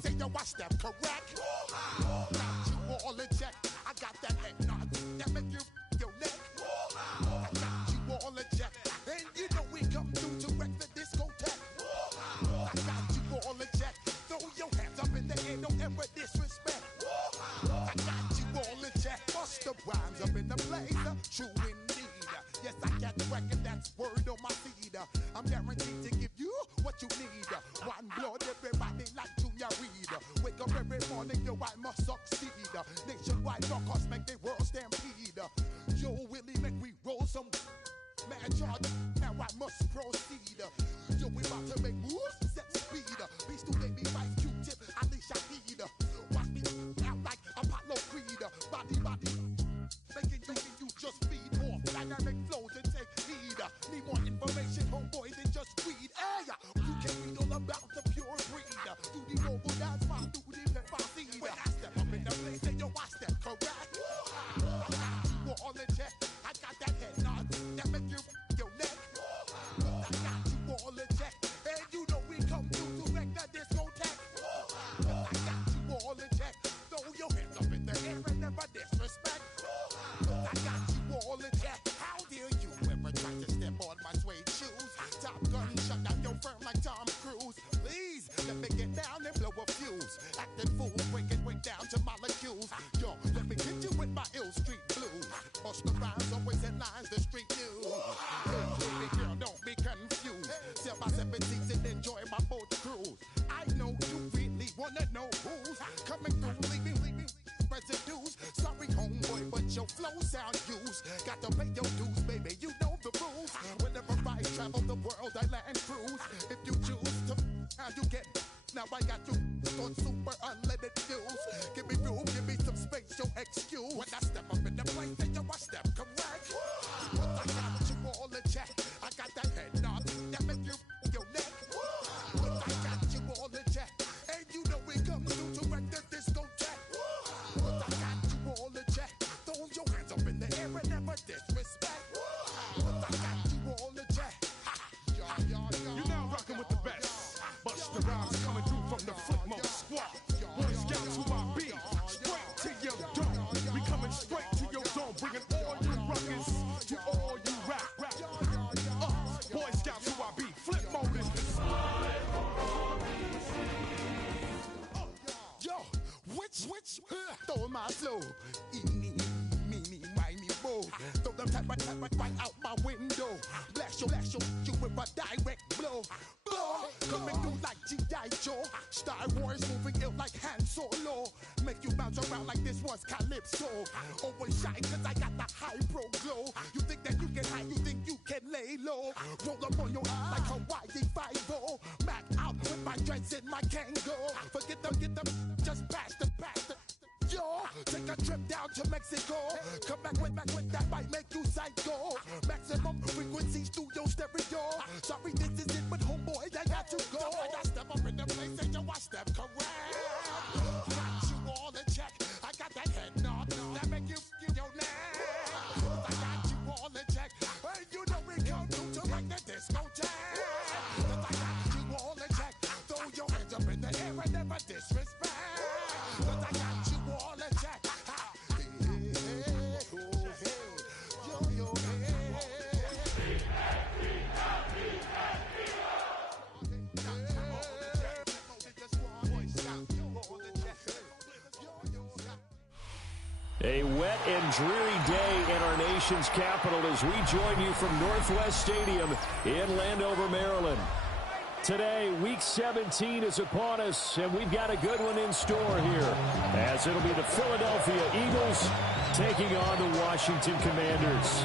place and yo, I step correct. Got you all in check. I got that head nod that make you your neck. I got you all in check. And you know we come through to wreck the discotheque. I got you all in check. Throw your hands up in the air, don't ever disrespect. I got you all in check. Bust the rhymes up in the blazer. True indeed. Yes, I got the record, that's word on my feed. I'm guaranteed to give you what you need. One blood, everybody like Junior Reed. Wake up every morning, yo, I must succeed. Nationwide rockers make the world stampede. Yo, Willie, make we roll some mad charge. Now I must proceed. Yo, we about to make moves, set speed. Beast to baby, Vice Q-tip, Ali Shaheed. Watch me out like Apollo Creed. Body, making you just feed off dynamic flows and take heed. Need more information, homeboy, than just weed. Hey, you can read all about the pure breed. Do the mobile dance, my do the pepper seed. When I step up in the place, and yo, I step correct. I got you all in check. I got that head nod that make you your neck. I got you all in check. And you know we come through to wreck the discotheque. I got you all in check. Throw your hands up in the air and never disrespect. I got you all in check. How dare you ever try to step on my suede shoes? Top Gun shut down your firm like Tom Cruise. Please, let me get down and blow a fuse. Acting fool, break down to molecules. Yo, let me hit you with my ill street blues. Bust the rhymes, always in lines, the street news. Baby girl, don't be confused. Sell my 17s and enjoy my boat cruise. I know you really wanna know who's coming through, leaving residues. Sorry, homeboy, but your flow sound used. Got to pay your dues, baby, you know the rules. Whenever I travel the world, I land cruise. If you choose to, how you get. Now I got you on super unleaded fuels. Give me room, give me some space, your excuse. When I step up in the place, then yo, I step correct. But I got you all in check. I got that head nod that make you your neck. But I got you all in check. And you know we come through to wreck the discotheque. But I got you all in check. Throw your hands up in the air and never disrespect. But I got you all in check. You're now rocking with the best. Bust the rhymes coming through from the Footmo squad. Boy Scouts who I be. Straight to your dome. We coming straight to your dome. Bringing all you rockers to all you rap. Boy Scouts who I be. Flip mode is this. Yo, which, throw my flow. Eeny, meeny, miny, mo. Throw them type right out my window. Blast you with a direct blow. Coming through like G.I. Joe. Star Wars moving ill like Han Solo. Make you bounce around like this was Calypso. Always shine cause I got the high pro glow. You think that you can hide, you think you can lay low. Roll up on your eye like Hawaii 5-0. Mac out with my dreads in my Kango. Forget them, just pass the. Yo, take a trip down to Mexico. Come back with that might make you psycho. Maximum frequency studio stereo. Sorry, this is it, but homeboy, I got to go. When I step up in the place, and yo, I step correct. Got you all in check. I got that head nod that make you in your neck. I got you all in check. Hey, you know we come through to wreck the discotheque. I got you all in check. Throw your hands up in the air and never disrespect. I got you all in check. A wet and dreary day in our nation's capital as we join you from Northwest Stadium in Landover, Maryland. Today, Week 17 is upon us, and we've got a good one in store here, as it'll be the Philadelphia Eagles taking on the Washington Commanders.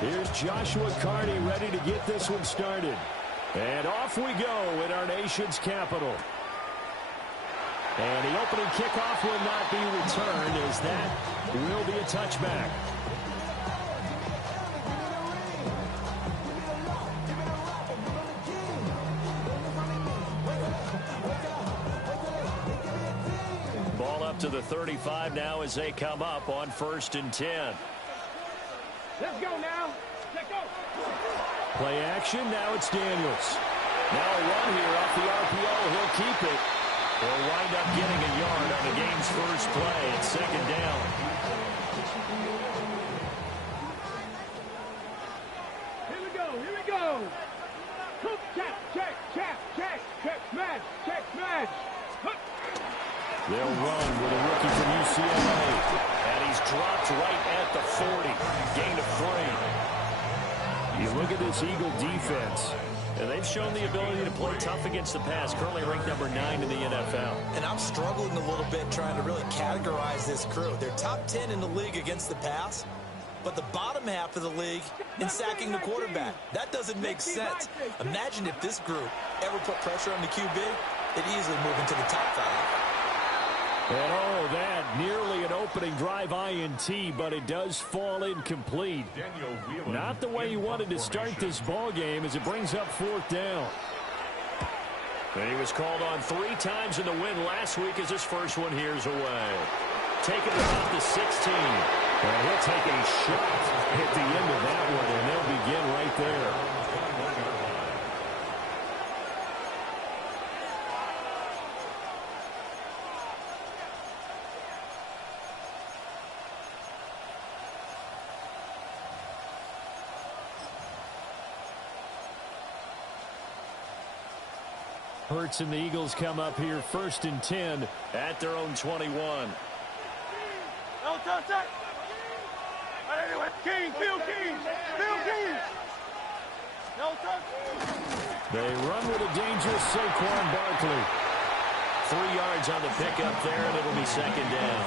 Here's Joshua Carney ready to get this one started. And off we go in our nation's capital. And the opening kickoff will not be returned, as that will be a touchback. Ball up to the 35 now as they come up on 1st and 10. Let's go now. Let's go. Play action. Now it's Daniels. Now a run here off the RPO. He'll keep it. He'll wind up getting a yard on the game's first play. It's second down. Here we go. Here we go. Check, smash. They'll run with a rookie from UCLA. And he's dropped right at the 40. Gain of 3. You look at this Eagle defense, and they've shown the ability to play tough against the pass, currently ranked number 9 in the NFL. And I'm struggling a little bit trying to really categorize this crew. They're top 10 in the league against the pass, but the bottom half of the league in sacking the quarterback. That doesn't make sense. Imagine if this group ever put pressure on the QB, they'd easily move into the top 5. And oh, that nearly an opening drive INT, but it does fall incomplete. Not the way he wanted to start this ball game as it brings up 4th down. And he was called on 3 times in the win last week as his first one here's away. Taking it about the 16. And he'll take a shot at the end of that one, and they'll begin right there. Hurts and the Eagles come up here 1st and 10 at their own 21. No touch that. King. No touch. They run with a dangerous Saquon Barkley. 3 yards on the pickup there, and it'll be second down.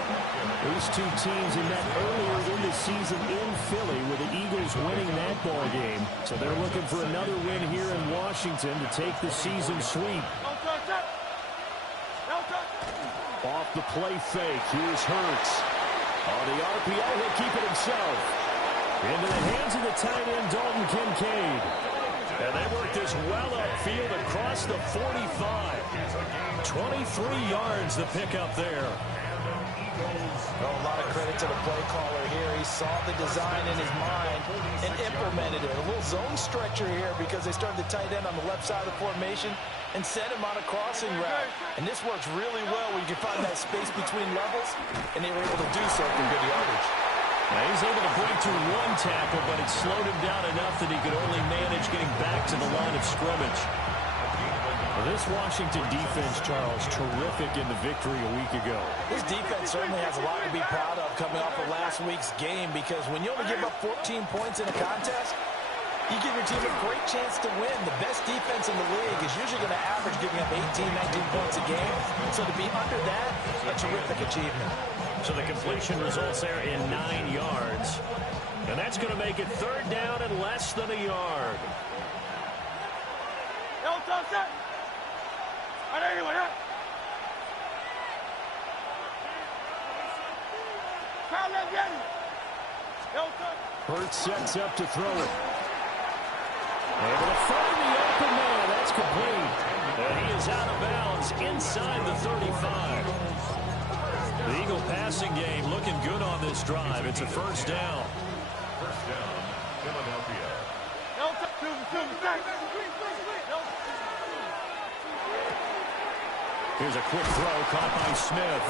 These two teams in that earlier in the season in Philly with the Eagles winning that ball game. So they're looking for another win here in Washington to take the season sweep. Off the play fake, here's Hurts. On the RPO, he'll keep it himself. Into the hands of the tight end, Dalton Kincaid. And they work this well upfield across the 45. 23 yards the pickup there. A lot of credit to the play caller here. He saw the design in his mind and implemented it. A little zone stretcher here because they started the tight end on the left side of the formation and sent him on a crossing route. And this works really well when you can find that space between levels, and they were able to do so for good yardage. Now he's able to break through 1 tackle, but it slowed him down enough that he could only manage getting back to the line of scrimmage. Well, this Washington defense, Charles, terrific in the victory a week ago. This defense certainly has a lot to be proud of coming off of last week's game, because when you only give up 14 points in a contest, you give your team a great chance to win. The best defense in the league is usually going to average giving up 18, 19 points a game. So to be under that, a terrific achievement. So the completion results there in 9 yards. And that's going to make it 3rd down and less than a yard. Hurts sets up to throw it. Able to find the open man. That's complete. And he is out of bounds inside the 35. The Eagle passing game looking good on this drive. It's a 1st down. First down, Philadelphia. Here's a quick throw caught by Smith.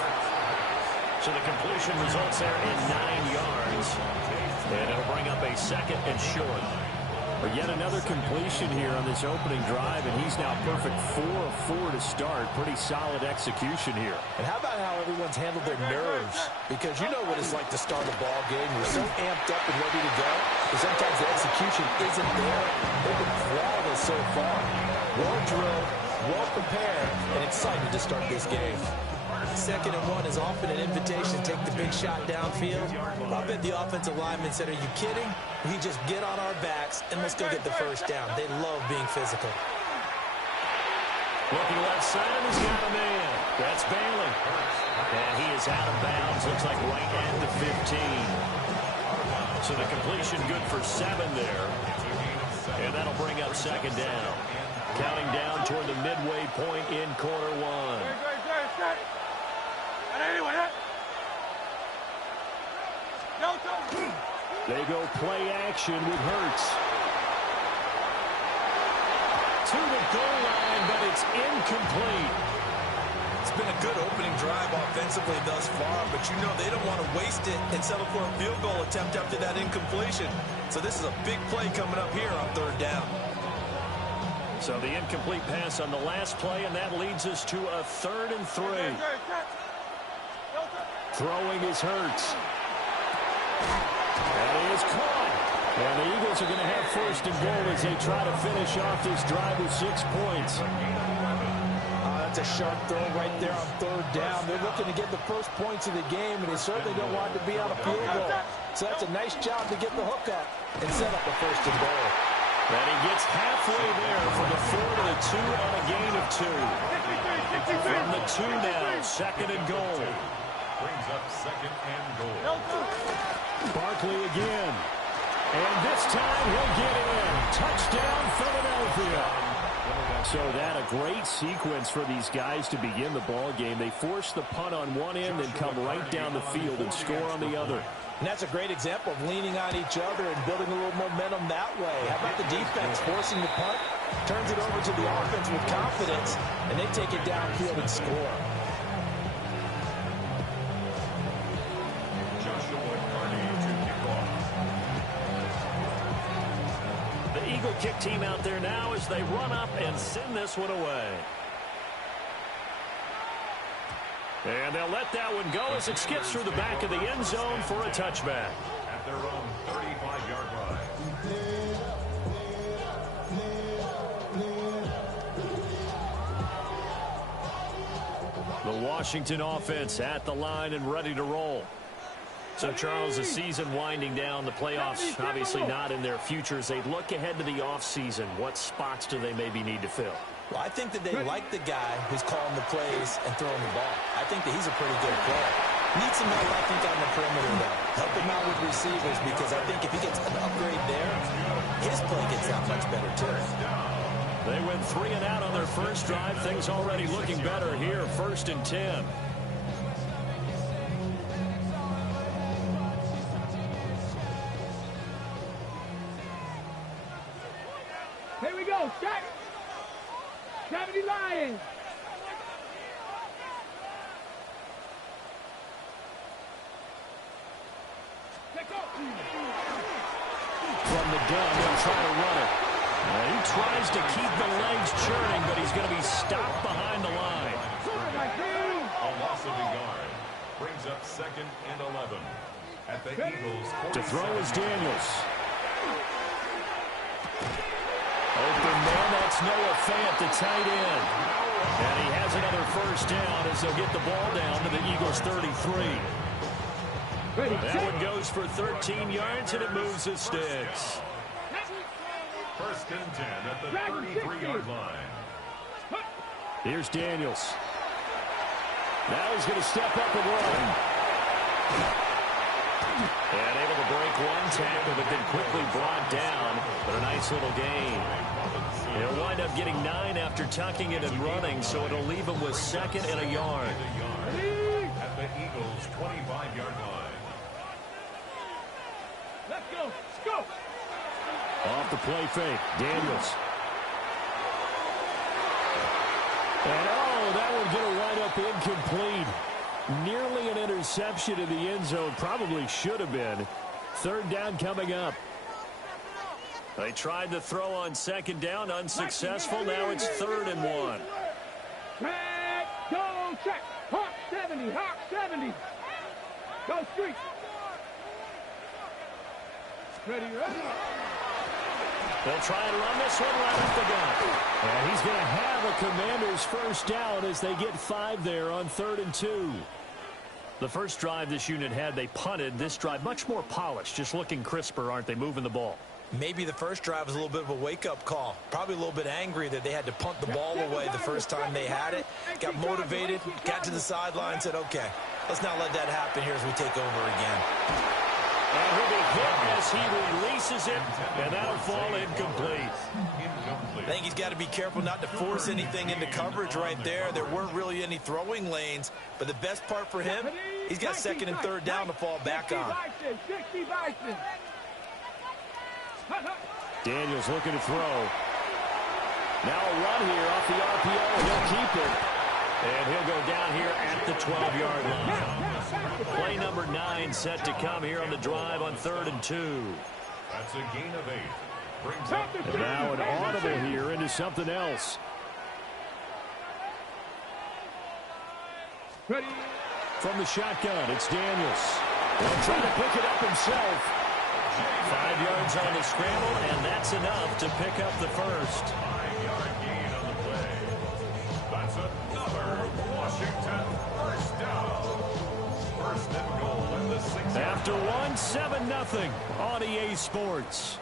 So the completion results there in 9 yards. And it'll bring up a 2nd and short. But yet another completion here on this opening drive, and he's now perfect 4 of 4 to start. Pretty solid execution here. And how about how everyone's handled their nerves? Because you know what it's like to start a ball game. You're so amped up and ready to go, but sometimes the execution isn't there. They've been flawless so far. Well drilled, well prepared, and excited to start this game. 2nd and 1 is often an invitation to take the big shot downfield. I bet the offensive linemen said, are you kidding? We just get on our backs and let's go get the 1st down. They love being physical. Looking left side, and he's got a man. That's Bailey. And he is out of bounds. Looks like right at the 15. So the completion good for 7 there. And that'll bring up 2nd down. Counting down toward the midway point in quarter 1. They go play action with Hurts. to the goal line, but it's incomplete. It's been a good opening drive offensively thus far, but you know they don't want to waste it and settle for a field goal attempt after that incompletion. So this is a big play coming up here on third down. So the incomplete pass on the last play, and that leads us to a 3rd and 3. Throwing is Hurts. That is caught. And the Eagles are going to have 1st and goal as they try to finish off this drive with 6 points. That's a sharp throw right there on third down. They're looking to get the first points of the game, and they certainly don't want to be on a field goal. So that's a nice job to get the hook up and set up a 1st and goal. And he gets halfway there from the 4 to the 2 on a gain of 2. From the 2 now, 2nd and goal. Brings up 2nd and goal. Barkley again. And this time he'll get in. Touchdown, Philadelphia. So that a great sequence for these guys to begin the ball game. They force the punt on one end and come right down the field and score on the other. And that's a great example of leaning on each other and building a little momentum that way. How about the defense forcing the punt, turns it over to the offense with confidence, and they take it downfield and score. The Eagle kick team out there now as they run up and send this one away. And they'll let that one go as it skips through the back of the end zone for a touchback. At their own 35-yard line. The Washington offense at the line and ready to roll. So, Charles, the season winding down, the playoffs obviously not in their future. As they look ahead to the offseason, what spots do they maybe need to fill? Well, I think that they like the guy who's calling the plays and throwing the ball. I think that he's a pretty good player. Needs some help, I think, on the perimeter, though. Help him out with receivers, because I think if he gets an upgrade there, his play gets that much better, too. They went 3 and out on their first drive. Things already looking better here, 1st and 10. Here we go, check. 70 Lions. From the gun, they'll try to run it. He tries to keep the legs churning, but he's going to be stopped behind the line. A loss of a yard. Brings up 2nd and 11. At the Eagles' 47. To throw is Daniels. Open man, that's Noah Fant, the tight end. And he has another 1st down as they'll get the ball down to the Eagles' 33. That one goes for 13 yards, and it moves the sticks. 1st and 10 at the 33-yard line. Here's Daniels. Now he's going to step up and run. And able to break one tackle, but then quickly brought down. But a nice little gain. He'll wind up getting 9 after tucking it and running, so it'll leave him with 2nd and a yard. At the Eagles' 25-yard line. Let's go. Let's go. Off the play fake, Daniels. And that one's going to wind up incomplete. Nearly an interception in the end zone. Probably should have been. 3rd down coming up. They tried to throw on 2nd down, unsuccessful. Now it's 3rd and 1. Track, go, track. Hawk 70, Hawk 70. Go street. Ready, ready. They'll try and run this one right off the gun. And he's going to have a Commander's 1st down as they get 5 there on 3rd and 2. The first drive this unit had, they punted. This drive, much more polished, just looking crisper, aren't they, moving the ball? Maybe the first drive was a little bit of a wake-up call. Probably a little bit angry that they had to punt the ball away the first time they had it. Got motivated, got to the sideline, said, okay, let's not let that happen here as we take over again. And he'll be hit as he releases it, and that'll fall incomplete. I think he's got to be careful not to force anything into coverage right there. There weren't really any throwing lanes, but the best part for him, he's got 2nd and 3rd down to fall back on. Daniels looking to throw. Now a run here off the RPO, and he'll keep it. And he'll go down here at the 12-yard line. Play number 9 set to come here on the drive on 3rd and 2. That's a gain of 8. Brings up And now an audible here into something else. Ready. From the shotgun, it's Daniels. He'll try to pick it up himself. 5 yards on the scramble, and that's enough to pick up the first. 5-yard gain on the play. That's another Washington first down. First and goal in the 6. After 1, 7-0 on EA Sports.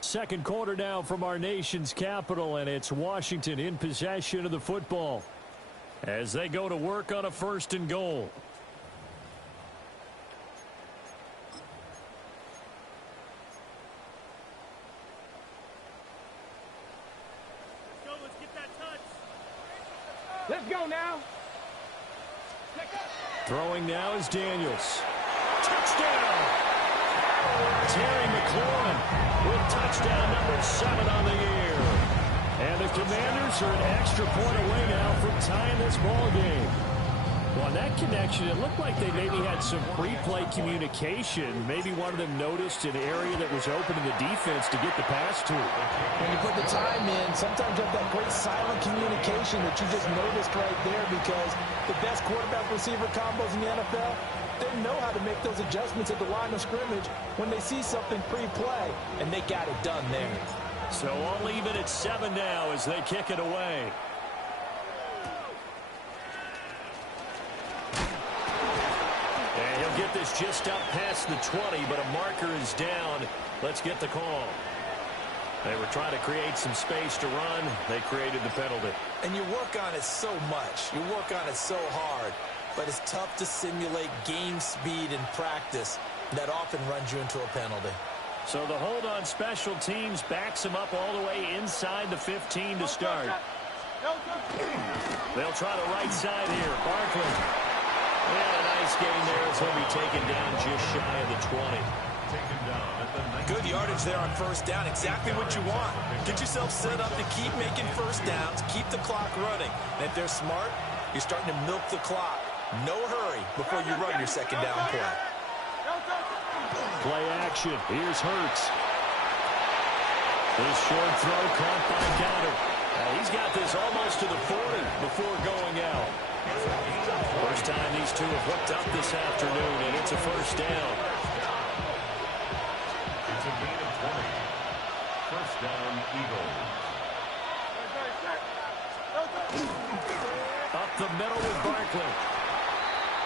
Second quarter now from our nation's capital, and it's Washington in possession of the football as they go to work on a 1st and goal. Let's get that touch. Let's go now. Throwing now is Daniels. Touchdown! Terry McLaurin with touchdown number 7 on the year. And the Commanders are an extra point away now from tying this ball game. Well, on that connection, it looked like they maybe had some pre-play communication. Maybe one of them noticed an area that was open in the defense to get the pass to. When you put the time in, sometimes you have that great silent communication that you just noticed right there, because the best quarterback-receiver combos in the NFL, they know how to make those adjustments at the line of scrimmage when they see something pre-play, and they got it done there. So all even at 7 now as they kick it away. And he'll get this just up past the 20, but a marker is down. Let's get the call. They were trying to create some space to run. They created the penalty. And you work on it so much. You work on it so hard. But it's tough to simulate game speed in practice. That often runs you into a penalty. So the hold on special teams backs him up all the way inside the 15 to start. They'll try the right side here. Barkley. And a nice gain there as he'll be taken down just shy of the 20. Taken down at the 19. Good yardage there on first down. Exactly what you want. Get yourself set up to keep making first downs. Keep the clock running. And if they're smart, you're starting to milk the clock. No hurry before you run your second down play. Play action. Here's Hurts. This short throw caught by Goddard. He's got this almost to the 40 before going out. First time these two have hooked up this afternoon, and it's a first down. It's a gain of 20. First down, Eagles. Up the middle with Barkley.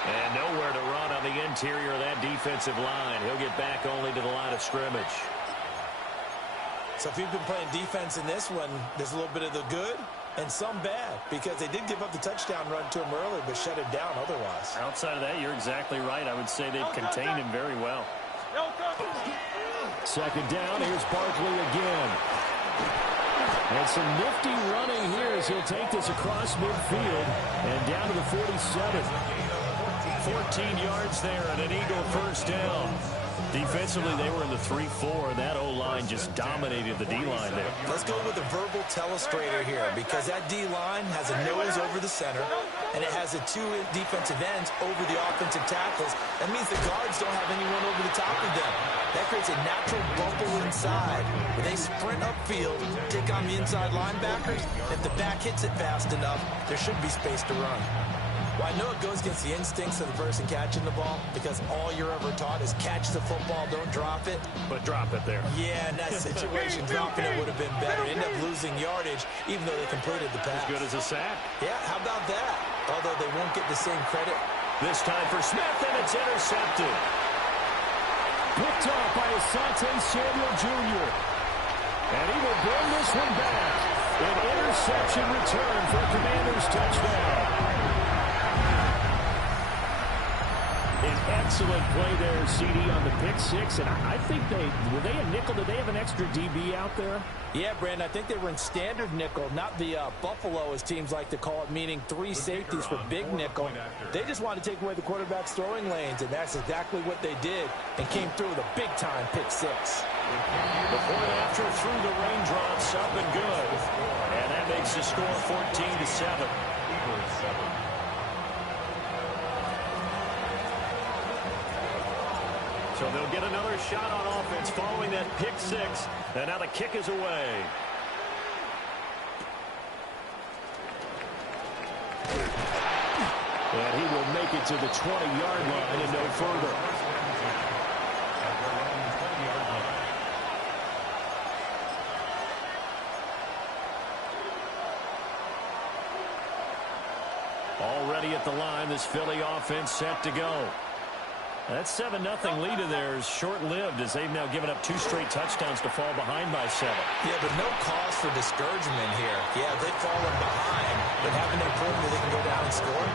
And nowhere to run on the interior of that defensive line. He'll get back only to the line of scrimmage. So if you've been playing defense in this one, there's a little bit of the good and some bad, because they did give up the touchdown run to him earlier, but shut it down otherwise. Outside of that, you're exactly right. I would say they've contained him very well. Second down, here's Barkley again. And some nifty running here as he'll take this across midfield and down to the 47. 14 yards there and an Eagle first down. Defensively, they were in the 3-4. That O-line just dominated the D-line there. Let's go with a verbal telestrator here, because that D-line has a nose over the center, and it has the two defensive ends over the offensive tackles. That means the guards don't have anyone over the top of them. That creates a natural bubble inside, where they sprint upfield, take on the inside linebackers. If the back hits it fast enough, there should be space to run. Well, I know it goes against the instincts of the person catching the ball, because all you're ever taught is catch the football, don't drop it. But drop it there. Yeah, in that situation, dropping it would have been better. End up losing yardage, even though they completed the pass. As good as a sack. Yeah, how about that? Although they won't get the same credit. This time for Smith, and it's intercepted. Picked off by Asante Samuel Jr. And he will bring this one back. An interception return for Commanders touchdown. An excellent play there, CD, on the pick six. And I think were they a nickel? Did they have an extra DB out there? Yeah, Brandon, I think they were in standard nickel, not the Buffalo, as teams like to call it, meaning 3 safeties for big nickel. They just wanted to take away the quarterback's throwing lanes, and that's exactly what they did, and came through with a big-time pick six. The point after through the raindrops, up and good. And that makes the score 14-7. So they'll get another shot on offense following that pick six. And now the kick is away. And he will make it to the 20-yard line and no further. Already at the line, this Philly offense set to go. That 7-0 lead of theirs short-lived as they've now given up 2 straight touchdowns to fall behind by 7. Yeah, but no cause for discouragement here. Yeah, they've fallen behind, but haven't they proven that they can go down and score?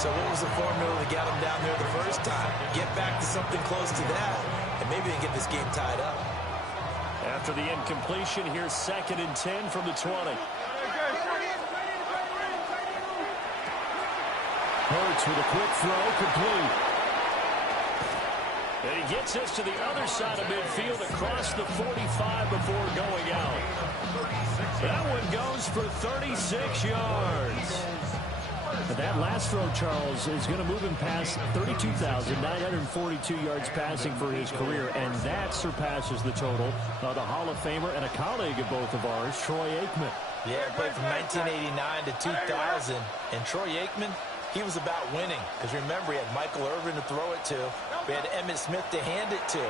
So what was the formula that got them down there the first time? Get back to something close to that, and maybe they get this game tied up. After the incompletion, here's 2nd and 10 from the 20. Hurts with a quick throw, complete. And he gets us to the other side of midfield across the 45 before going out. That one goes for 36 yards. But that last throw, Charles, is going to move him past 32,942 yards passing for his career, and that surpasses the total of the Hall of Famer and a colleague of both of ours, Troy Aikman. Yeah, played from 1989 to 2000, and Troy Aikman, he was about winning. Because remember, he had Michael Irvin to throw it to. We had Emmitt Smith to hand it to.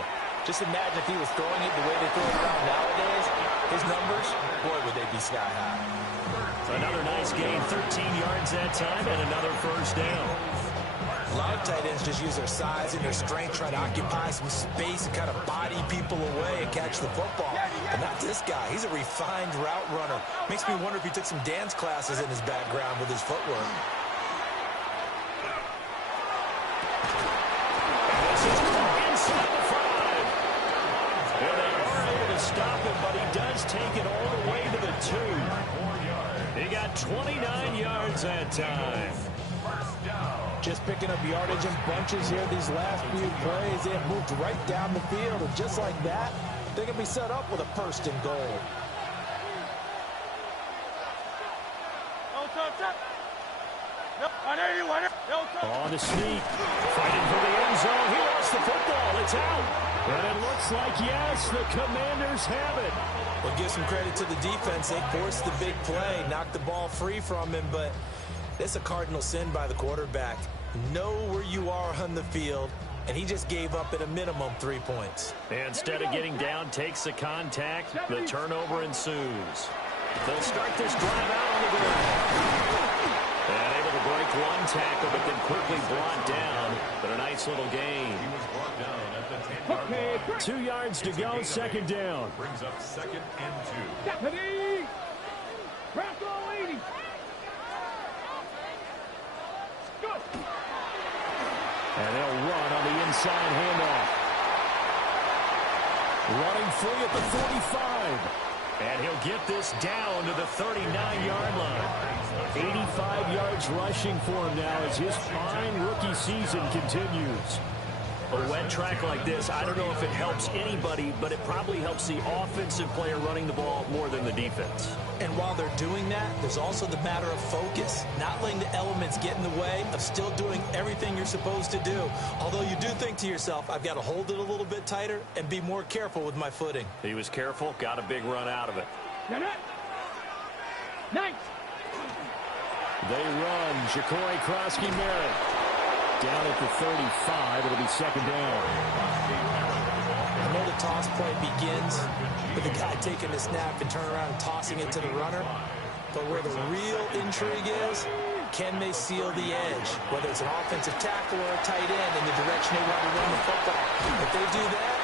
Just imagine if he was throwing it the way they throw it around nowadays. His numbers, boy, would they be sky high. Another nice gain, 13 yards that time, and another first down. A lot of tight ends just use their size and their strength, try to occupy some space and kind of body people away and catch the football. But not this guy. He's a refined route runner. Makes me wonder if he took some dance classes in his background with his footwork. Stop it, but he does take it all the way to the 2. He got 29 yards that time. Just picking up yardage in bunches here these last few plays. They have moved right down the field, and just like that, they're going to be set up with a 1st and goal. On the sneak, fighting for the end zone. He lost the football. It's out. And it looks like, yes, the Commanders have it. Well, give some credit to the defense. They forced the big play, knocked the ball free from him, but it's a cardinal sin by the quarterback. Know where you are on the field, and he just gave up at a minimum 3 points. And instead of getting down, takes the contact. The turnover ensues. They'll start this drive out on the ground. And able to break one tackle, but then quickly brought down. But a nice little gain. 2 yards to go, 2nd down. Brings up 2nd and 2. Deputy! Craft all 80! Go! And they'll run on the inside handoff. Running free at the 45. And he'll get this down to the 39-yard line. 85 yards rushing for him now as his fine rookie season continues. A wet track like this, I don't know if it helps anybody, but it probably helps the offensive player running the ball more than the defense. And while they're doing that, there's also the matter of focus. Not letting the elements get in the way of still doing everything you're supposed to do. Although you do think to yourself, I've got to hold it a little bit tighter and be more careful with my footing. He was careful, got a big run out of it. Nice. They run. Ja'Cory Krosky-Merritt. Down at the 35. It'll be 2nd down. I know the toss play begins with the guy taking the snap and turning around and tossing it to the runner. But where the real intrigue is, can they seal the edge? Whether it's an offensive tackle or a tight end in the direction they want to run the football. If they do that,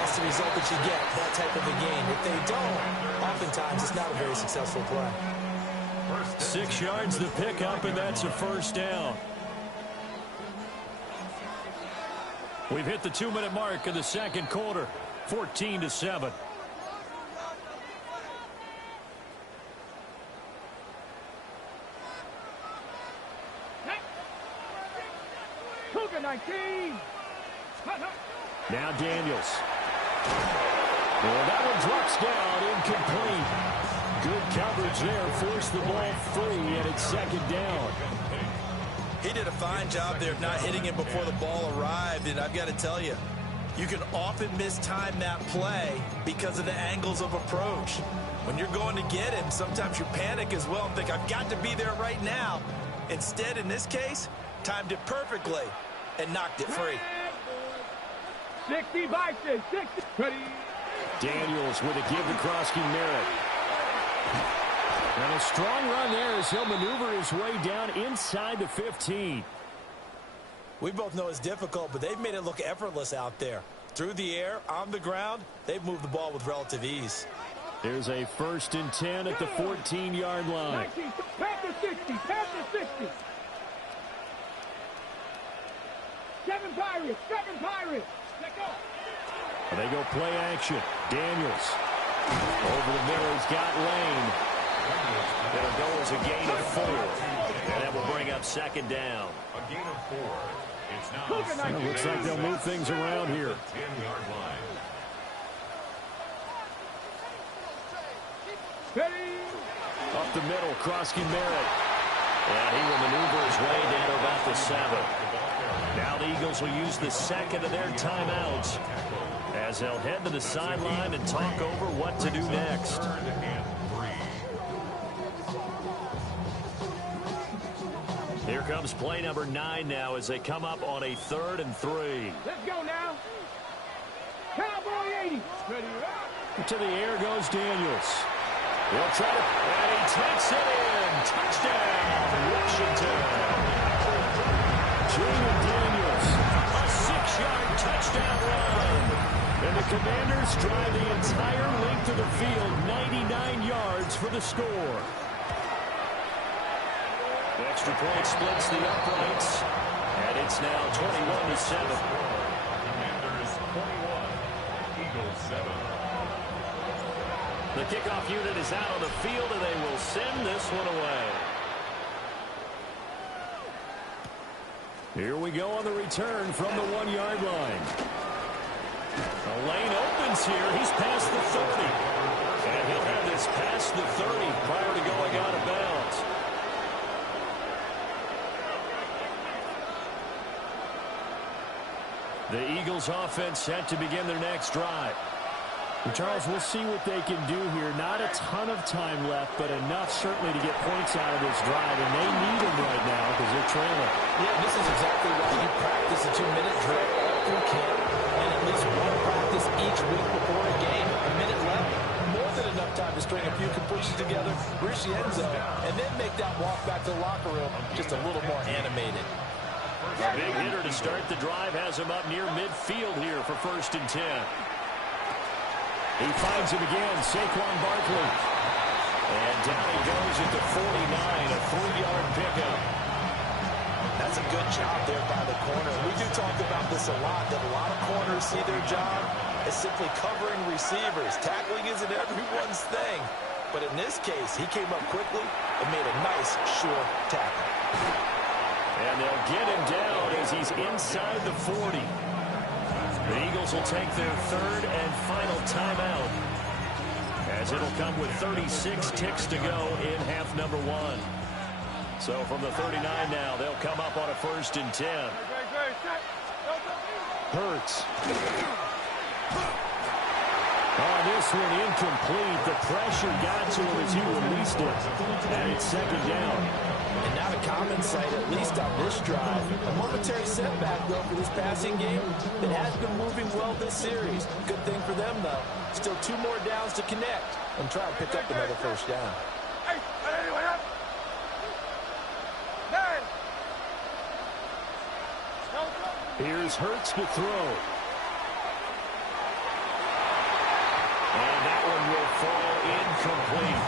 that's the result that you get, that type of a game. If they don't, oftentimes it's not a very successful play. 6 yards the pickup, and that's a 1st down. We've hit the 2-minute mark in the second quarter, 14-7. Cougar 19. Now Daniels. Well, that one drops down, incomplete. Good coverage there, forced the ball free, and it's second down. He did a fine job there of not hitting him before the ball arrived, and I've got to tell you, you can often mistime that play because of the angles of approach. When you're going to get him, sometimes you panic as well and think, I've got to be there right now. Instead, in this case, timed it perfectly and knocked it free. 60 boxes, 60. Ready. Daniels with a give to Krosky Merritt. And a strong run there as he'll maneuver his way down inside the 15. We both know it's difficult, but they've made it look effortless out there. Through the air, on the ground, they've moved the ball with relative ease. There's a 1st and 10 at the 14-yard line. 19, pass to 60, pass to 60. 7 Pirates. Let go. They go play action. Daniels. Over the middle, he's got Lane. It'll go as a gain of 4. And that will bring up second down. A gain of 4. It's now it looks like they'll move things around here. 10-yard line. Ready. Up the middle, Krosky Merritt. And he will maneuver his way down to about the 7. Now the Eagles will use the second of their timeouts as they'll head to the sideline and talk over what to do next. Here comes play number 9 now as they come up on a 3rd and 3. Let's go now. Cowboy 80. Ready. To the air goes Daniels. He'll try to, and he takes it in. Touchdown, Washington. Jaden Daniels, a 6-yard touchdown run. And the Commanders drive the entire length of the field, 99 yards for the score. The extra point splits the uprights, and it's now 21-7. Commanders 21, Eagles 7. The kickoff unit is out on the field, and they will send this one away. Here we go on the return from the 1-yard line. The lane opens here. He's past the 30. And he'll have this past the 30 prior to going out of bounds. The Eagles offense set to begin their next drive. And Charles, we'll see what they can do here. Not a ton of time left, but enough certainly to get points out of this drive, and they need them right now because they're trailing. Yeah, this is exactly why you practice a 2-minute drill all through camp and at least one practice each week before a game. A minute left, more than enough time to string a few completions together, reach the end zone, and then make that walk back to the locker room just a little more animated. A big hitter to start the drive has him up near midfield here for 1st and 10. He finds him again, Saquon Barkley. And down he goes at the 49, a 3-yard pickup. That's a good job there by the corner. We do talk about this a lot, that a lot of corners see their job as simply covering receivers. Tackling isn't everyone's thing. But in this case, he came up quickly and made a nice, sure tackle. And they'll get him down as he's inside the 40. The Eagles will take their 3rd and final timeout as it'll come with 36 ticks to go in half number 1. So from the 39 now, they'll come up on a 1st and 10. Hurts. Oh, this one incomplete. The pressure got to him as he released it. And it's second down. And not a common sight, at least on this drive. A momentary setback, though, for this passing game that has been moving well this series. Good thing for them, though. Still 2 more downs to connect and try to pick up another 1st down. Here's Hurts to throw. And that one will fall incomplete.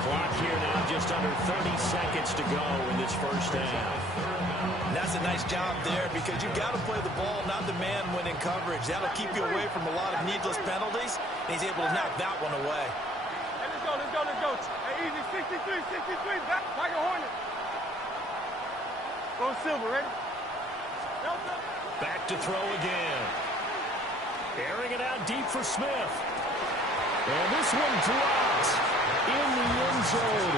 Clock here now just under 30 seconds to go in this first half. And that's a nice job there because you've got to play the ball, not the man when in coverage. That'll keep you away from a lot of needless penalties, and he's able to knock that one away. Hey, let's go, let's go, let's go. Hey, easy, 63, back, Tiger Hornet. Go Silver, ready? Back to throw again. Airing it out deep for Smith. And this one drops in the end zone.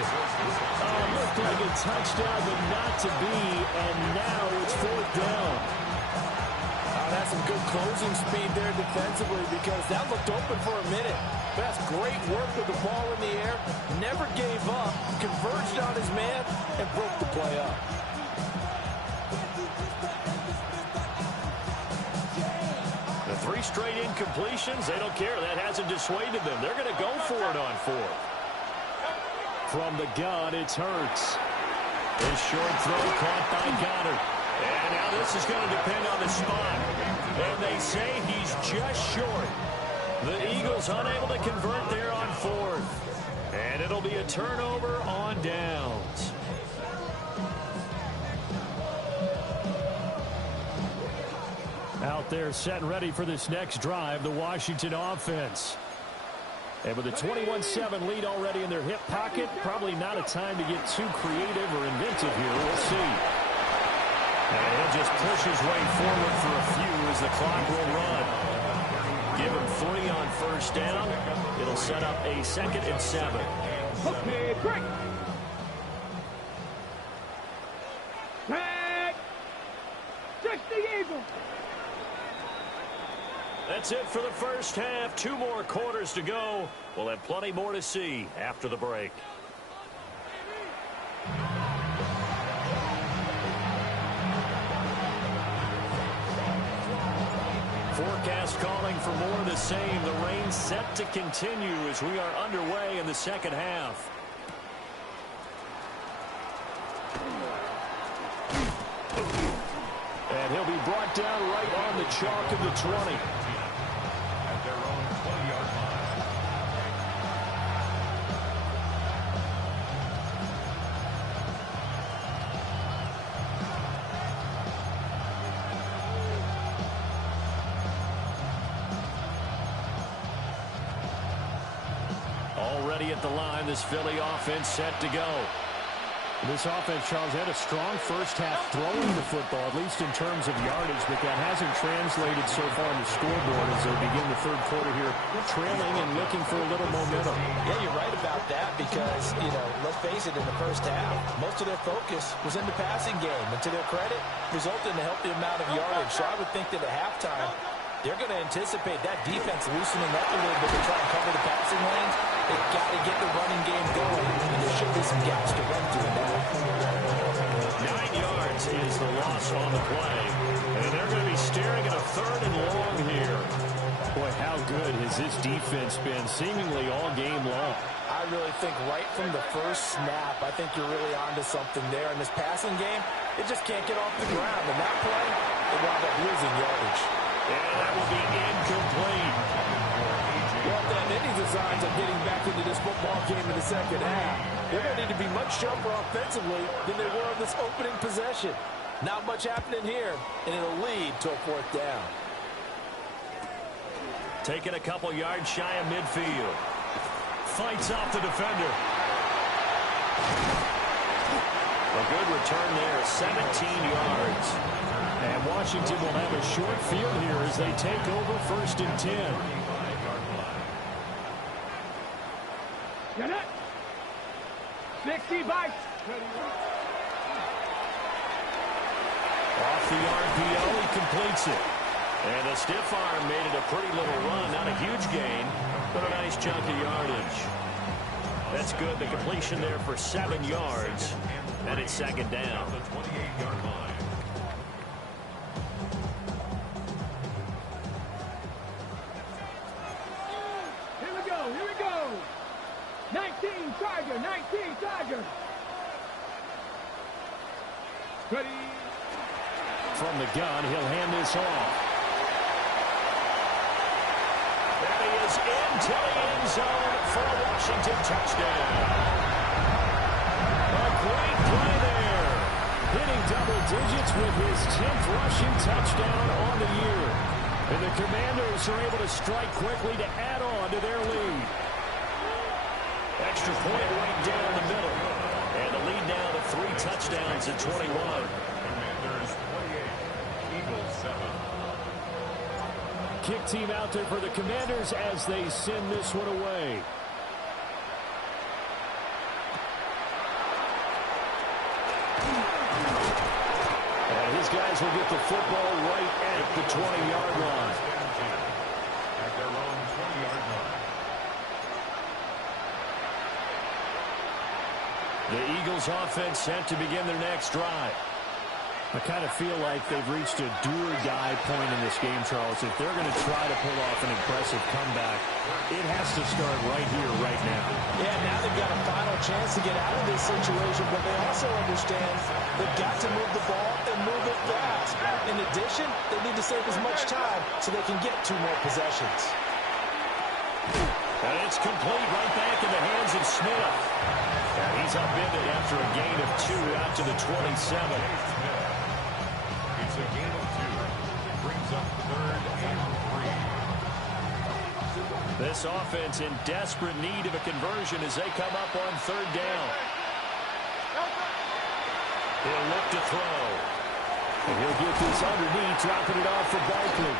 Looked like a touchdown, but not to be. And now it's fourth down. That's some good closing speed there defensively because that looked open for a minute. That's great work with the ball in the air. Never gave up. Converged on his man and broke the play up. The 3 straight incompletions, they don't care. That hasn't dissuaded them. They're going to go for it on 4th. From the gun, it's Hurts. His short throw caught by Goddard. And now this is going to depend on the spot. And they say he's just short. The Eagles unable to convert there on 4th. And it'll be a turnover on downs. Out there set and ready for this next drive, the Washington offense. And with a 21-7 lead already in their hip pocket, probably not a time to get too creative or inventive here. We'll see. And he'll just push his way forward for a few as the clock will run. Give him 3 on first down. It'll set up a 2nd and 7. Okay, break. Tag. Just the Eagle. That's it for the first half. 2 more quarters to go. We'll have plenty more to see after the break. Forecast calling for more of the same. The rain set to continue as we are underway in the second half. And he'll be brought down right on the chalk of the 20. At their own 20-yard line. Already at the line, this Philly offense set to go. This offense, Charles, had a strong first half throwing the football, at least in terms of yardage, but that hasn't translated so far on the scoreboard as they begin the third quarter here, trailing and looking for a little momentum. Yeah, you're right about that because, let's face it, in the first half, most of their focus was in the passing game, and to their credit, resulted in a healthy amount of yardage. So I would think that at halftime, they're going to anticipate that defense loosening up a little bit to try and cover the passing lanes. They've got to get the running game going, and there should be some gaps to run through now. 9 yards is the loss on the play, and they're going to be staring at a 3rd and long here. Boy, how good has this defense been seemingly all game long? I really think right from the first snap, I think you're really onto something there. In this passing game, it just can't get off the ground. And that play, they wound up losing yardage. And that will be incomplete. Well, then, any designs of getting back into this football game in the second half, they're going to need to be much sharper offensively than they were in this opening possession. Not much happening here, and it'll lead to a 4th down. Taking a couple yards shy of midfield. Fights off the defender. A good return there, 17 yards. And Washington will have a short field here as they take over 1st and 10. Get it. 60 bites. Off the RPO, he completes it. And a stiff arm made it a pretty little run. Not a huge gain, but a nice chunk of yardage. That's good. The completion there for 7 yards. And it's 2nd down. The 28-yard line. Here we go, here we go. 19 Tiger. Ready. From the gun, he'll hand this off. And he is into the end zone for a Washington touchdown. play there. Hitting double digits with his 10th rushing touchdown on the year. And the Commanders are able to strike quickly to add on to their lead. Extra point right down the middle. And the lead now to 3 touchdowns at 21. Commanders 28, Eagles 7. Kick team out there for the Commanders as they send this one away. And his guys will get the football right at the 20-yard line. At their own 20-yard line. The Eagles offense set to begin their next drive. I kind of feel like they've reached a do-or-die point in this game, Charles. If they're going to try to pull off an impressive comeback, it has to start right here, right now. Yeah, now they've got a final chance to get out of this situation, but they also understand they've got to move the ball and move it fast. In addition, they need to save as much time so they can get 2 more possessions. And it's complete right back in the hands of Smith. And he's upended after a gain of 2 out to the 27. It's a gain of 2. Brings up 3rd and 3. This offense in desperate need of a conversion as they come up on 3rd down. He'll look to throw. And he'll get this underneath, dropping it off for Barkley.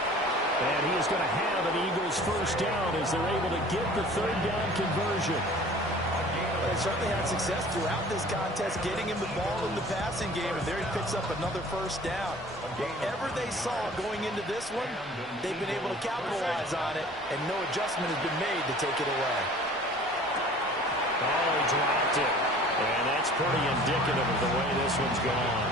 And he is going to have an Eagles first down as they're able to get the 3rd down conversion. They certainly had success throughout this contest, getting him the ball in the passing game, and there he picks up another first down. Whatever they saw going into this one, they've been able to capitalize on it, and no adjustment has been made to take it away. Oh, he dropped it. And that's pretty indicative of the way this one's gone.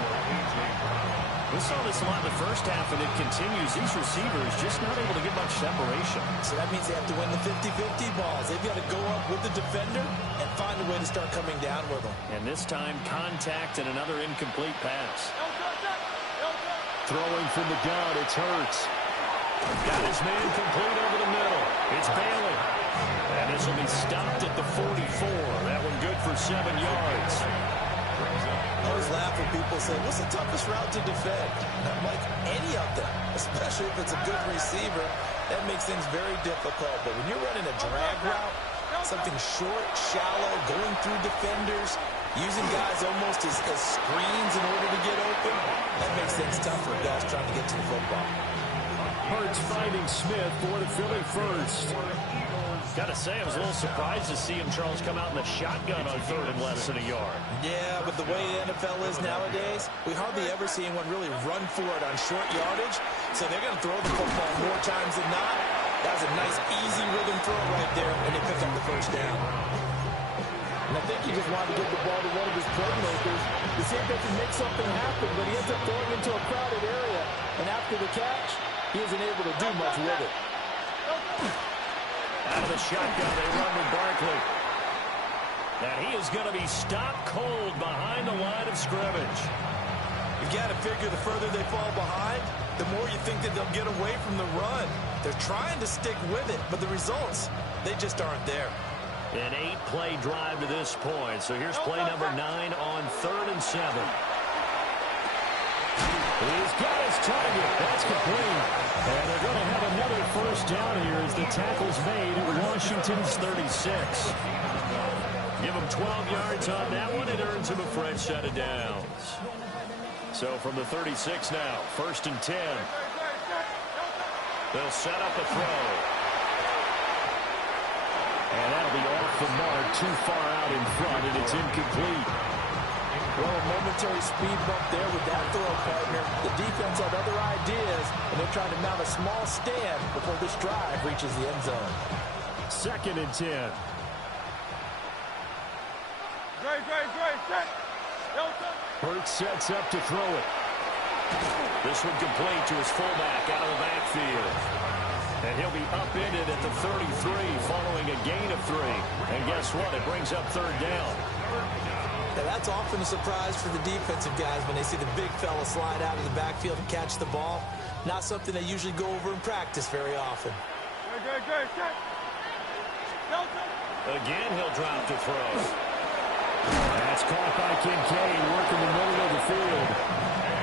We saw this a lot in the first half, and it continues. These receivers just not able to get much separation. So that means they have to win the 50-50 balls. They've got to go up with the defender and find a way to start coming down with them. And this time, contact and another incomplete pass. Throwing from the gun, it's Hurts. Got his man complete over the middle. It's Bailey. And this will be stopped at the 44. That one good for 7 yards. I always laugh when people say, what's the toughest route to defend? And I'm like, any of them, especially if it's a good receiver. That makes things very difficult. But when you're running a drag route, something short, shallow, going through defenders, using guys almost as screens in order to get open, that makes things tough for guys trying to get to the football. Hurts finding Smith for the Philly first. Got to say, I was a little surprised to see him, Charles, come out in the shotgun on 3rd and less than a yard. Yeah, but the way the NFL is nowadays, we hardly ever see anyone really run for it on short yardage. So they're going to throw the football more times than not. That was a nice, easy rhythm throw right there, and they pick up the first down. And I think he just wanted to get the ball to one of his playmakers to see if they can make something happen, but he ends up throwing into a crowded area. And after the catch, he isn't able to do much with it. Out of the shotgun, they run with Barkley. And he is going to be stopped cold behind the line of scrimmage. You've got to figure the further they fall behind, the more you think that they'll get away from the run. They're trying to stick with it, but the results, they just aren't there. An 8-play drive to this point. So here's play number 9 on 3rd and 7. He's got his target. That's complete. And they're going to have another first down here as the tackle's made at Washington's 36. Give him 12 yards on that one. It earns him a fresh set of downs. So from the 36 now, 1st and 10. They'll set up a throw. And that'll be off the mark, too far out in front, and it's incomplete. Well, a momentary speed bump there with that throw, partner. The defense had other ideas, and they're trying to mount a small stand before this drive reaches the end zone. 2nd and 10. Hurts sets up to throw it. This one complete to his fullback out of the backfield. And he'll be upended at the 33 following a gain of 3. And guess what? It brings up 3rd down. Now, that's often a surprise for the defensive guys when they see the big fella slide out of the backfield and catch the ball. Not something they usually go over in practice very often. Again, he'll drop to throw. That's caught by Kincaid, working the middle of the field.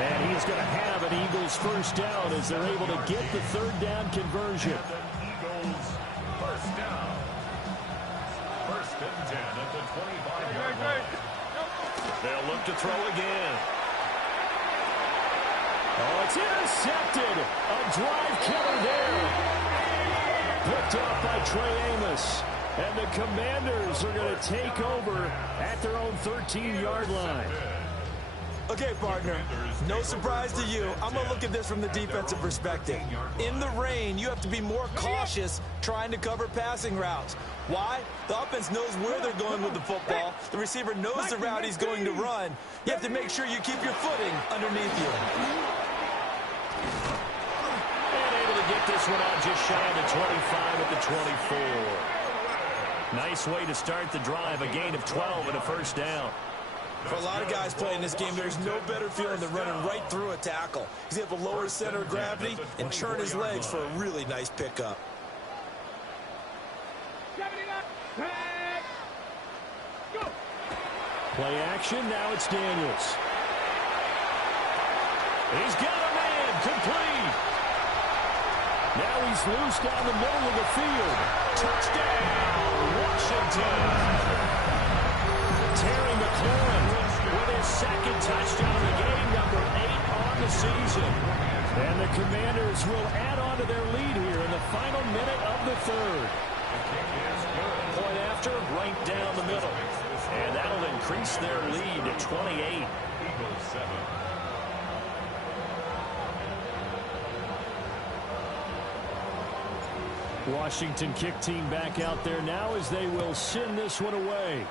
And he's going to have an Eagles first down as they're able to get the third down conversion. Eagles first down. First and 10 at the 25-yard line. They'll look to throw again. Oh, it's intercepted. A drive killer there. Picked up by Trey Amos. And the Commanders are going to take over at their own 13-yard line. Okay, partner, no surprise to you. I'm going to look at this from the defensive perspective. In the rain, you have to be more cautious trying to cover passing routes. Why? The offense knows where they're going with the football. The receiver knows the route he's going to run. You have to make sure you keep your footing underneath you. And able to get this one out just shy of the 25 at the 24. Nice way to start the drive, a gain of 12 and a first down. For a lot of guys playing this game, there's no better feeling than running right through a tackle. He's able to lower his center of gravity and turn his legs for a really nice pickup. Play action, now it's Daniels. He's got a man, complete. Now he's loose down the middle of the field. Touchdown, Washington. Terry McLaurin with his second touchdown of the game, number 8 on the season. And the Commanders will add on to their lead here in the final minute of the third. Point after, right down the middle. And that'll increase their lead to 28. Eagles 7. Washington kick team back out there now as they will send this one away.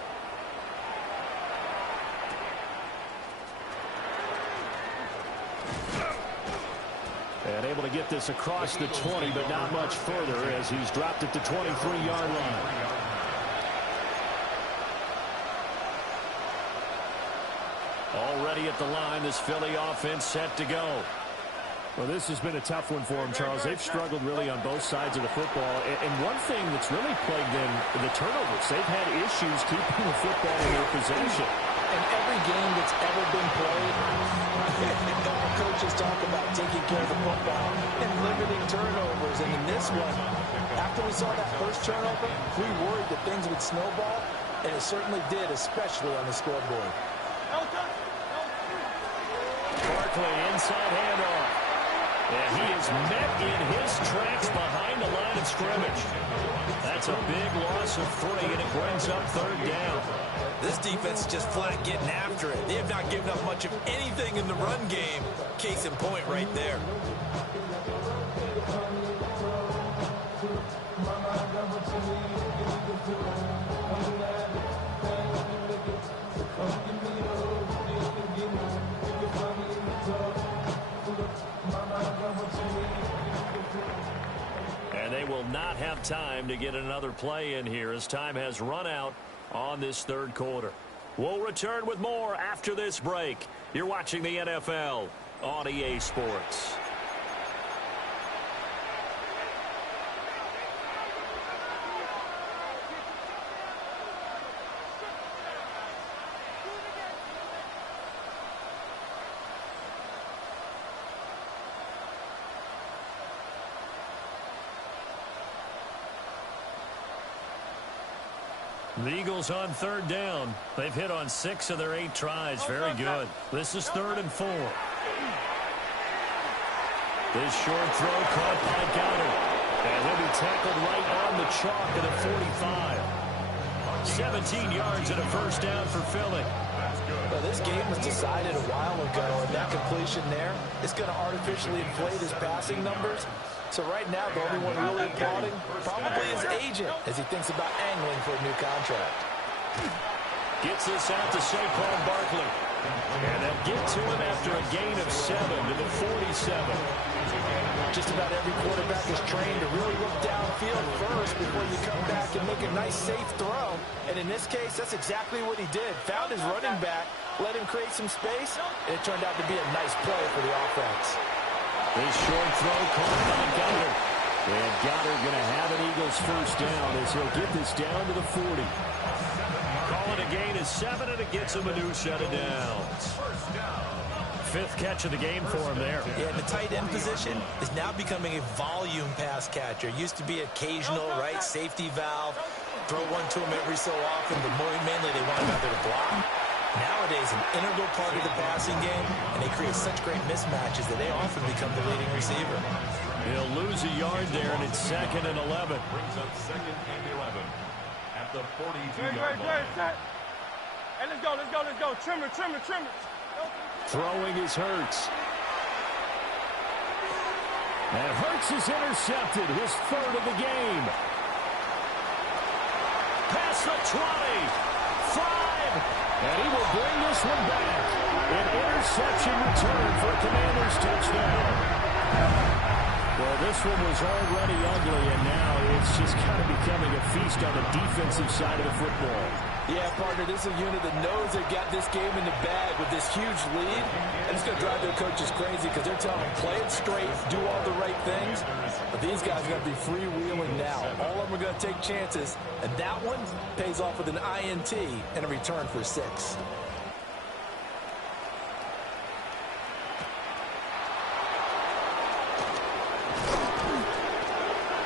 And able to get this across the 20, but not much further as he's dropped at the 23-yard line. Already at the line, this Philly offense set to go. Well, this has been a tough one for them, Charles. They've struggled really on both sides of the football. And one thing that's really plagued them, the turnovers. They've had issues keeping the football in their possession. In every game that's ever been played, our coaches talk about taking care of the football and limiting turnovers. And in this one, after we saw that first turnover, we worried that things would snowball, and it certainly did, especially on the scoreboard. Barkley inside handoff. And he is met in his tracks behind the line of scrimmage. That's a big loss of 3, and it brings up third down. This defense is just flat getting after it. They have not given up much of anything in the run game. Case in point right there. And they will not have time to get another play in here as time has run out on this third quarter. We'll return with more after this break. You're watching the NFL on EA Sports. The Eagles on third down. They've hit on 6 of their 8 tries. Very good. This is 3rd and 4. This short throw caught by Goddard. And he'll be tackled right on the chalk at the 45. 17 yards and a first down for Philly. Well, this game was decided a while ago, and that completion there is going to artificially inflate his passing numbers. So right now, the only one really applauding probably his agent as he thinks about angling for a new contract. Gets this out to Saquon Barkley. And they'll get to him after a gain of 7 to the 47. Just about every quarterback is trained to really look downfield first before you come back and make a nice, safe throw. And in this case, that's exactly what he did. Found his running back, let him create some space, and it turned out to be a nice play for the offense. This short throw caught by Goddard. And Goddard going to have an Eagles first down as he'll get this down to the 40. Call calling a gain of 7, and it gets him a new set of downs. First down. 5th catch of the game for him there. Yeah, the tight end position is now becoming a volume pass catcher. Used to be occasional, right, safety valve. Throw one to him every so often, but mainly they want him out there to block. Nowadays, an integral part of the passing game, and they create such great mismatches that they often become the leading receiver. He'll lose a yard there, and it's 2nd and 11. Brings up 2nd and 11 at the 42-yard line. Hey, let's go. Trim it. Throwing is Hurts. And Hurts is intercepted, his 3rd of the game. Past the 20, 5, and he will bring this one back. An interception return for a Commanders touchdown. Well, this one was already ugly, and now it's just kind of becoming a feast on the defensive side of the football. Yeah, partner, this is a unit that knows they've got this game in the bag with this huge lead. And it's going to drive their coaches crazy because they're telling them, play it straight, do all the right things. But these guys are going to be freewheeling now. All of them are going to take chances. And that one pays off with an INT and a return for 6.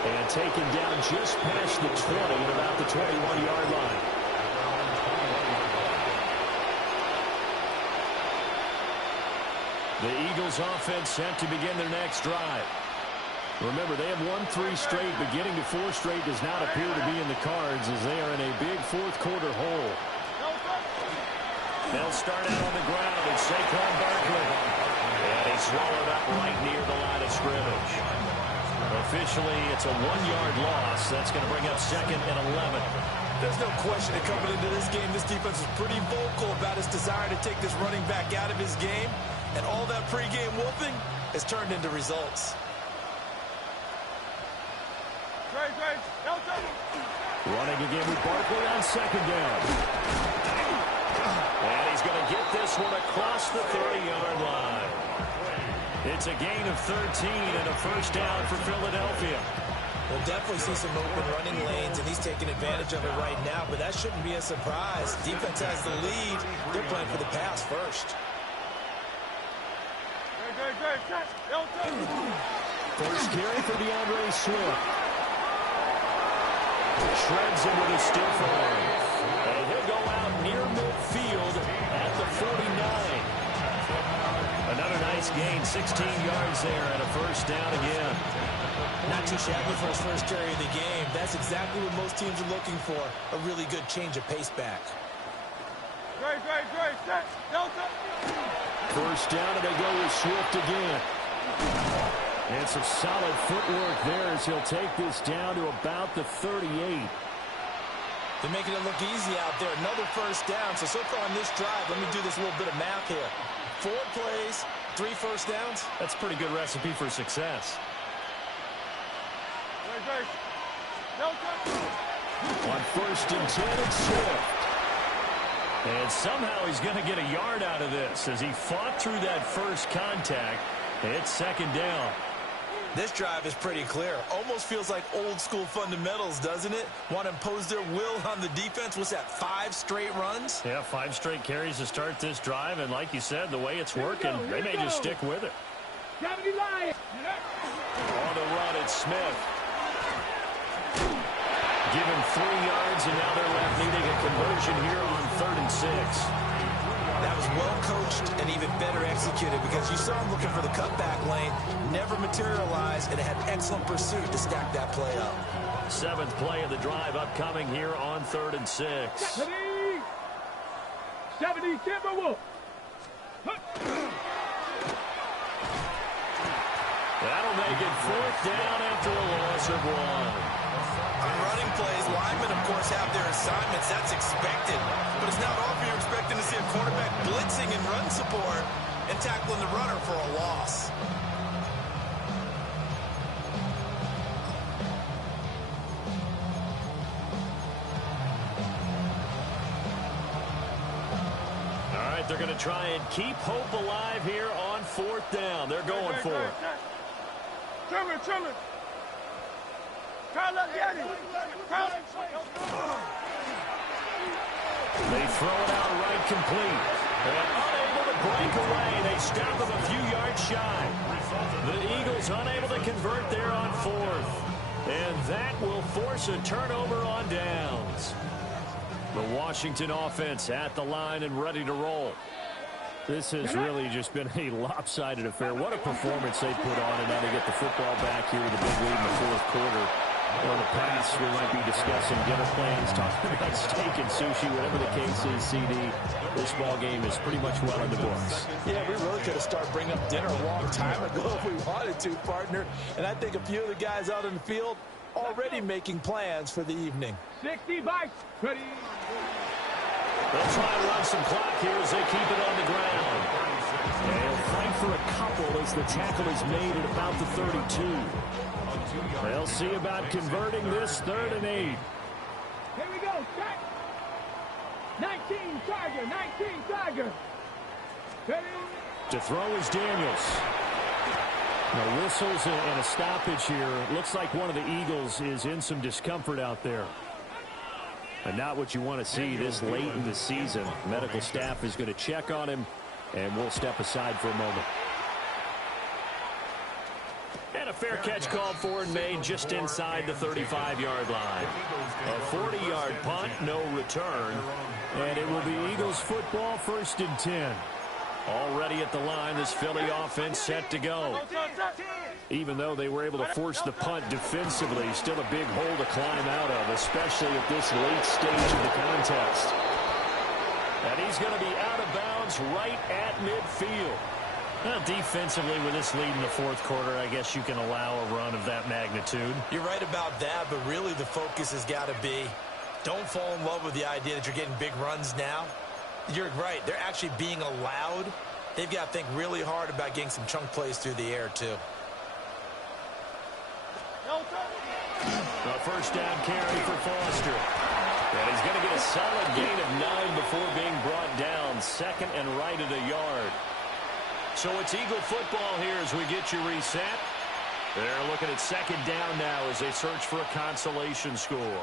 And taken down just past the 20 at about the 21-yard line. The Eagles offense set to begin their next drive. Remember, they have won 3 straight, but getting to 4 straight does not appear to be in the cards as they are in a big 4th quarter hole. They'll start out on the ground, and Saquon Barkley. And he's swallowed up right near the line of scrimmage. Officially, it's a 1-yard loss. That's going to bring up 2nd and 11. There's no question that coming into this game, this defense is pretty vocal about its desire to take this running back out of his game. And all that pregame whooping has turned into results. Running again with Barkley on 2nd down. And he's going to get this one across the 30-yard line. It's a gain of 13 and a 1st down for Philadelphia. We'll definitely see some open running lanes, and he's taking advantage of it right now, but that shouldn't be a surprise. Defense has the lead. They're playing for the pass first. First carry for DeAndre Swift. Shreds him with a stiff arm. And he'll go out near midfield at the 49. Another nice gain, 16 yards there and a 1st down again. Not too shabby for his first carry of the game. That's exactly what most teams are looking for, a really good change of pace back. First down, and they go with Swift again. And some solid footwork there as he'll take this down to about the 38. They're making it look easy out there. Another 1st down. So far on this drive, let me do this little bit of math here. 4 plays, 3 1st downs. That's a pretty good recipe for success. On 1st and 10, it's Swift. And somehow he's going to get a yard out of this as he fought through that first contact. It's 2nd down. This drive is pretty clear. Almost feels like old school fundamentals, doesn't it? Want to impose their will on the defense. What's that, 5 straight runs? Yeah, 5 straight carries to start this drive. And like you said, the way it's working, they may just stick with it. On the run, it's Smith. Give him 3 yards, and now they're left needing a conversion here on 3rd and 6. That was well coached and even better executed because you saw him looking for the cutback lane, never materialized, and had excellent pursuit to stack that play up. 7th play of the drive upcoming here on 3rd and 6. 70, Timberwolf. That'll make it 4th down after a loss of 1. On running plays, linemen, of course, have their assignments. That's expected. But it's not often you're expecting to see a quarterback blitzing in run support and tackling the runner for a loss. All right, they're going to try and keep hope alive here on 4th down. They're going for it. Trim it. Carl, get it. Carl. They throw it out right complete. And unable to break away. They stop him a few yards shy. The Eagles unable to convert there on fourth. And that will force a turnover on downs. The Washington offense at the line and ready to roll. This has really just been a lopsided affair. What a performance they put on, and now they get the football back here with a big lead in the fourth quarter. In the past, we might be discussing dinner plans, talking about steak and sushi, whatever the case is, CD. This ball game is pretty much well in the books. Yeah, we really could have started bringing up dinner a long time ago if we wanted to, partner. And I think a few of the guys out in the field already making plans for the evening. 60 by 20. They'll try and run some clock here as they keep it on the ground. They'll fight for a couple as the tackle is made at about the 32. They'll see about converting this 3rd and 8. Here we go, set. 19 Tiger, 19 Tiger. Ready? To throw is Daniels. Now whistles and a stoppage here. Looks like one of the Eagles is in some discomfort out there. And not what you want to see this late in the season. Medical staff is going to check on him, and we'll step aside for a moment. And a fair catch called for and made just inside the 35-yard line. A 40-yard punt, no return. And it will be Eagles football, 1st and 10. Already at the line, this Philly offense set to go. Even though they were able to force the punt defensively, still a big hole to climb out of, especially at this late stage of the contest. And he's going to be out of bounds right at midfield. Well, defensively, with this lead in the fourth quarter, I guess you can allow a run of that magnitude. You're right about that, but really the focus has got to be don't fall in love with the idea that you're getting big runs now. You're right. They're actually being allowed. They've got to think really hard about getting some chunk plays through the air, too. A first down carry for Foster. And he's going to get a solid gain of 9 before being brought down. 2nd and right at a yard. So it's Eagle football here as we get you reset. They're looking at 2nd down now as they search for a consolation score.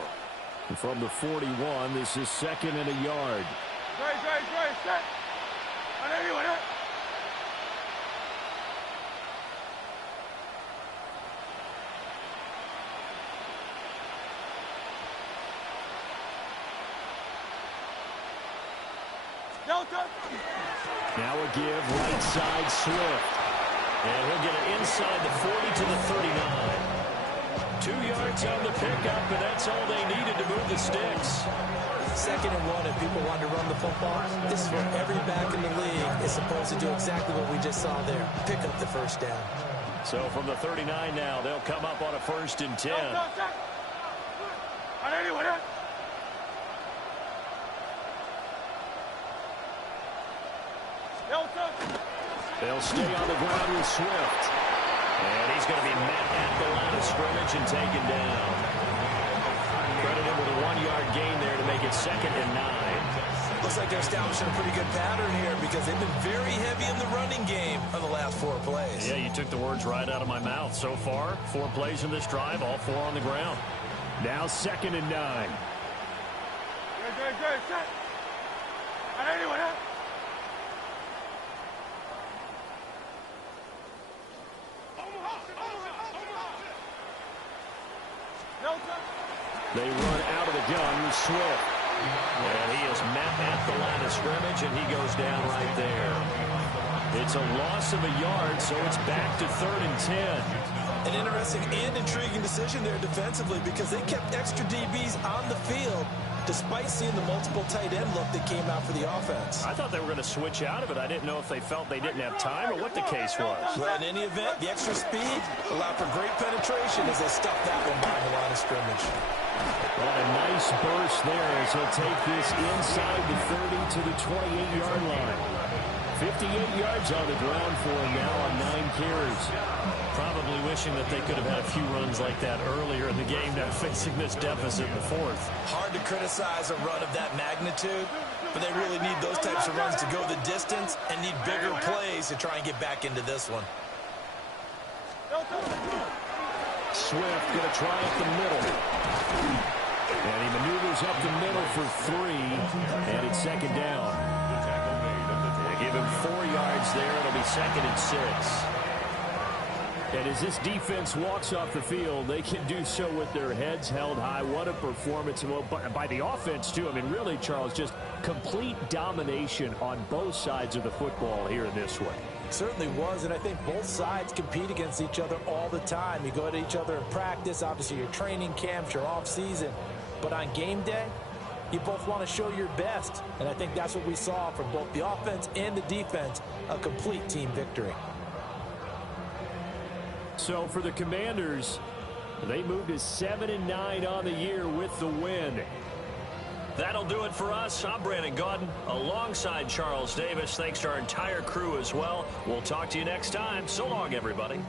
And from the 41, this is 2nd and a yard. Set. On anyone, Now a give, right side, Swift. And he'll get it inside the 40 to the 39. 2 yards on the pickup, and that's all they needed to move the sticks. 2nd and 1, if people want to run the football, this is where every back in the league is supposed to do exactly what we just saw there. Pick up the first down. So from the 39 now, they'll come up on a 1st and 10. On anyone, They'll stay on the ground with Swift. And he's going to be met at the line of scrimmage and taken down. Credit him with a 1-yard gain there to make it 2nd and 9. Looks like they're establishing a pretty good pattern here because they've been very heavy in the running game on the last 4 plays. Yeah, you took the words right out of my mouth. So far, 4 plays in this drive, all 4 on the ground. Now 2nd and 9. Good, set. On anyone, They run out of the gun with Swift. And he is met at the line of scrimmage, and he goes down right there. It's a loss of a yard, so it's back to 3rd and 10. An interesting and intriguing decision there defensively because they kept extra DBs on the field despite seeing the multiple tight end look that came out for the offense. I thought they were going to switch out of it. I didn't know if they felt they didn't have time or what the case was. Well, in any event, the extra speed allowed for great penetration as they stuffed that one behind the line of scrimmage. Well, a nice burst there as he'll take this inside the 30 to the 28-yard line. 58 yards on the ground for him now on 9 carries. Probably wishing that they could have had a few runs like that earlier in the game, now facing this deficit in the 4th. Hard to criticize a run of that magnitude, but they really need those types of runs to go the distance and need bigger plays to try and get back into this one. Swift going to try up the middle. And he maneuvers up the middle for 3. And he gave him 4 yards there. It'll be 2nd and 6. And as this defense walks off the field, they can do so with their heads held high. What a performance. Well, by the offense, too. I mean, really, Charles, just complete domination on both sides of the football here in this one. Certainly was, and I think both sides compete against each other all the time. You go at each other in practice, obviously your training camps, your off-season. But on game day, you both want to show your best. And I think that's what we saw from both the offense and the defense, a complete team victory. So for the Commanders, they moved to 7-9 on the year with the win. That'll do it for us. I'm Brandon Gaudin alongside Charles Davis. Thanks to our entire crew as well. We'll talk to you next time. So long, everybody.